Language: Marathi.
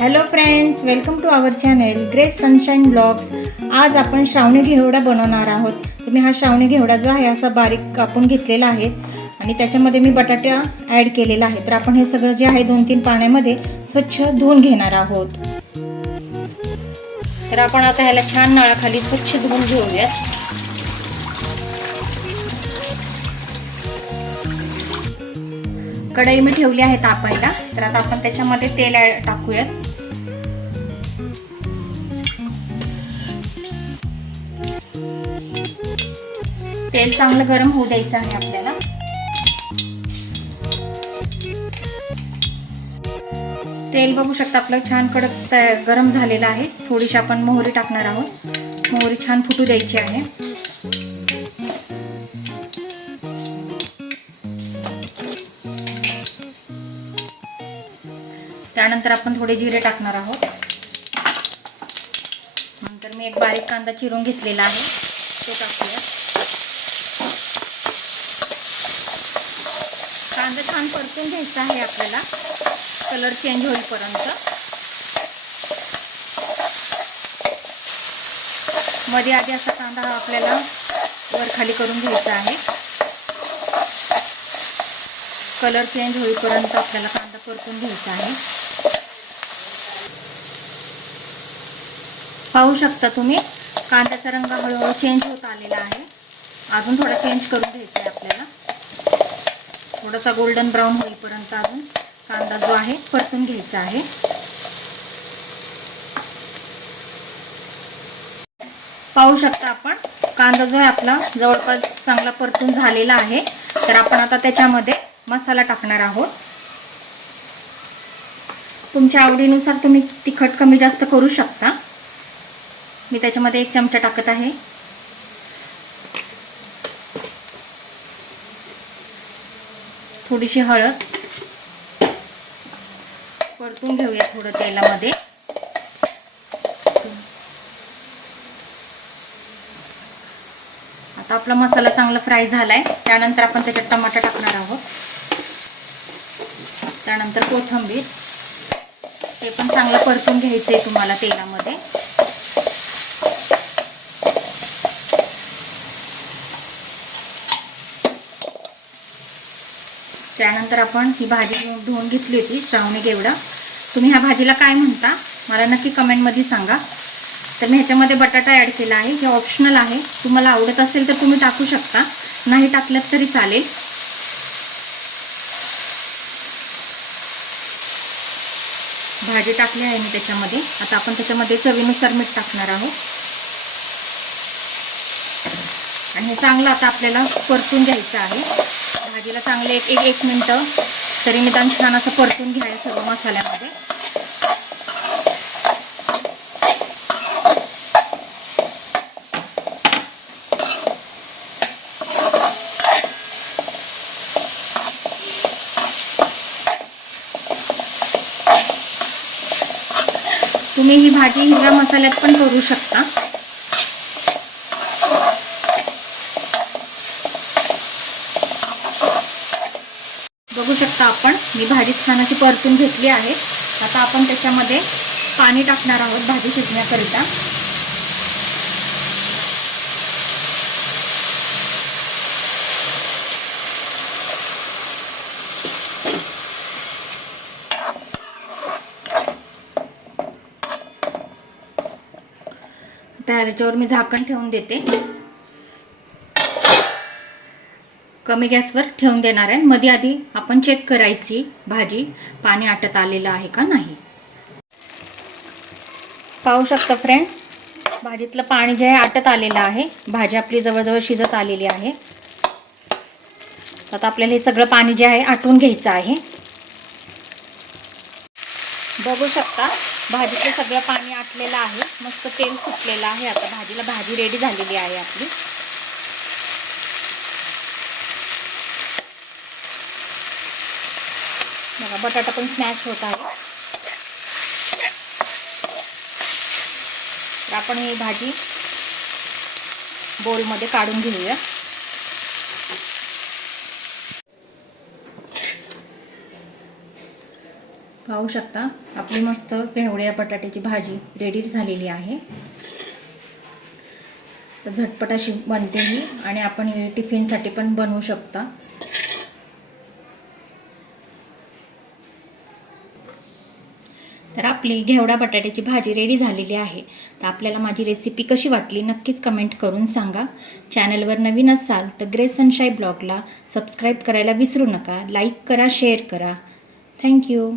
Hello friends welcome to our channel grace sunshine blogs आज आपण श्रावणी घेवडा बनवणार आहोत. तर मी हा श्रावणी घेवडा जो आहे असा बारीक कापून घेतलेला आहे आणि त्याच्यामध्ये मी बटाटा ॲड केलेला आहे. तर आपण हे सगळं जे आहे दोन तीन पाण्यामध्ये स्वच्छ धुवून घेणार आहोत. तर आपण आता ह्याला छान नळाखाली स्वच्छ धुवून घेऊयात. कढई मी ठेवली आहे तापायला. तर आता आपण त्याच्यामध्ये तेल ॲड टाकूयात. तेल चांगलं गरम होऊ द्यायचं आहे आपल्याला. तेल बघू शकता आपलं छान कडक गरम झालेलं आहे. थोडीशी आपण मोहरी टाकणार आहोत. मोहरी छान फुटू द्यायची आहे. त्यानंतर आपण थोडे जिरे टाकणार आहोत. नंतर मी एक बारीक कांदा चिरून घेतलेला आहे. तो टाकूया. कांदा छान परतून घ्यायचा आहे आपल्याला. कलर चेंज होईपर्यंत. मध्ये आधी असा कांदा हा आपल्याला वर खाली करून घ्यायचा आहे. कलर चेंज होईपर्यंत आपल्याला कांदा परतून घ्यायचा आहे. पाहू शकता तुम्ही कांद्याचा रंग हळूहळू चेंज होत आलेला आहे. अजून थोडा चेंज करून घ्यायचा आहे आपल्याला. थोडासा गोल्डन ब्राऊन होईपर्यंत अजून कांदा जो आहे परतून घ्यायचा आहे. पाहू शकता आपण कांदा जो आहे आपला जवळपास चांगला परतून झालेला आहे. तर आपण आता त्याच्यामध्ये मसाला टाकणार आहोत. तुमच्या आवडीनुसार तुम्ही तिखट कमी जास्त करू शकता. मी त्याच्यामध्ये एक चमचा टाकत आहे. थोडीशी हळद परतून घेऊया थोडं तेलामध्ये. आता आपला मसाला चांगला फ्राय झालाय. त्यानंतर आपण त्याच्यात टमाटा टाकणार आहोत. त्यानंतर कोथिंबीर. ते पण चांगलं परतून घ्यायचं आहे तुम्हाला तेलामध्ये. त्यानंतर आपण ही भाजी धुवून घेतली होती श्रावणी गेवडा. तुम्ही ह्या भाजीला काय म्हणता? मला नक्की कमेंटमध्ये सांगा. तर मी ह्याच्यामध्ये बटाटा ॲड केला आहे हे ऑप्शनल आहे. तुम्हाला आवडत असेल तर तुम्ही टाकू शकता. नाही टाकलं तरी चालेल. भाजी टाकली आहे मी त्याच्यामध्ये. आता आपण त्याच्यामध्ये चवीनुसार मीठ टाकणार आहोत. आणि हे चांगलं आता आपल्याला परतून घ्यायचं आहे. भाजीला चांगले एक एक एक मिनटं. तरी निदान छान असं परतून घ्यायचं सर्व मसाल्यामध्ये. तुम्ही ही भाजी हिरव्या मसाल्यात पण करू शकता बघू शकता आपण मी भाजी छान अशी परतून घेतली आहे. आता आपण त्याच्यामध्ये पाणी टाकणार आहोत भाजी शिजण्याकरिता. त्याच्यावर मी झाकण ठेवून देते. कमी गॅसवर ठेवून देणार आहे. मध्ये आधी आपण चेक करायची भाजी. पाणी आटत आलेलं आहे का नाही? पाहू शकता फ्रेंड्स भाजीतलं पाणी जे आहे आटत आलेलं आहे. भाजी आपली जवळजवळ शिजत आलेली आहे. आता आपल्याला हे सगळं पाणी जे आहे आटून घ्यायचं आहे. बघू शकता भाजीचं सगळं पाणी आटलेलं आहे. मस्त तेल सुटलेलं आहे. आता भाजीला भाजी रेडी झालेली आहे आपली. बघा बटाटा पण स्मॅश होत आहे. तर आपण ही भाजी बोलमध्ये काढून घेऊया. पाहू शकता आपली मस्त घेवड्या बटाट्याची भाजी रेडी झालेली आहे. तर झटपट अशी बनते ही आणि आपण हे टिफिनसाठी पण बनवू शकता. आपली घेवडा बटाट्याची भाजी रेडी झालेली आहे. तर आपल्याला माझी रेसिपी कशी वाटली नक्कीच कमेंट करून सांगा. चॅनलवर नवीन असाल तर ग्रेस सनशाई ब्लॉगला सबस्क्राईब करायला विसरू नका. लाईक करा शेअर करा. थँक्यू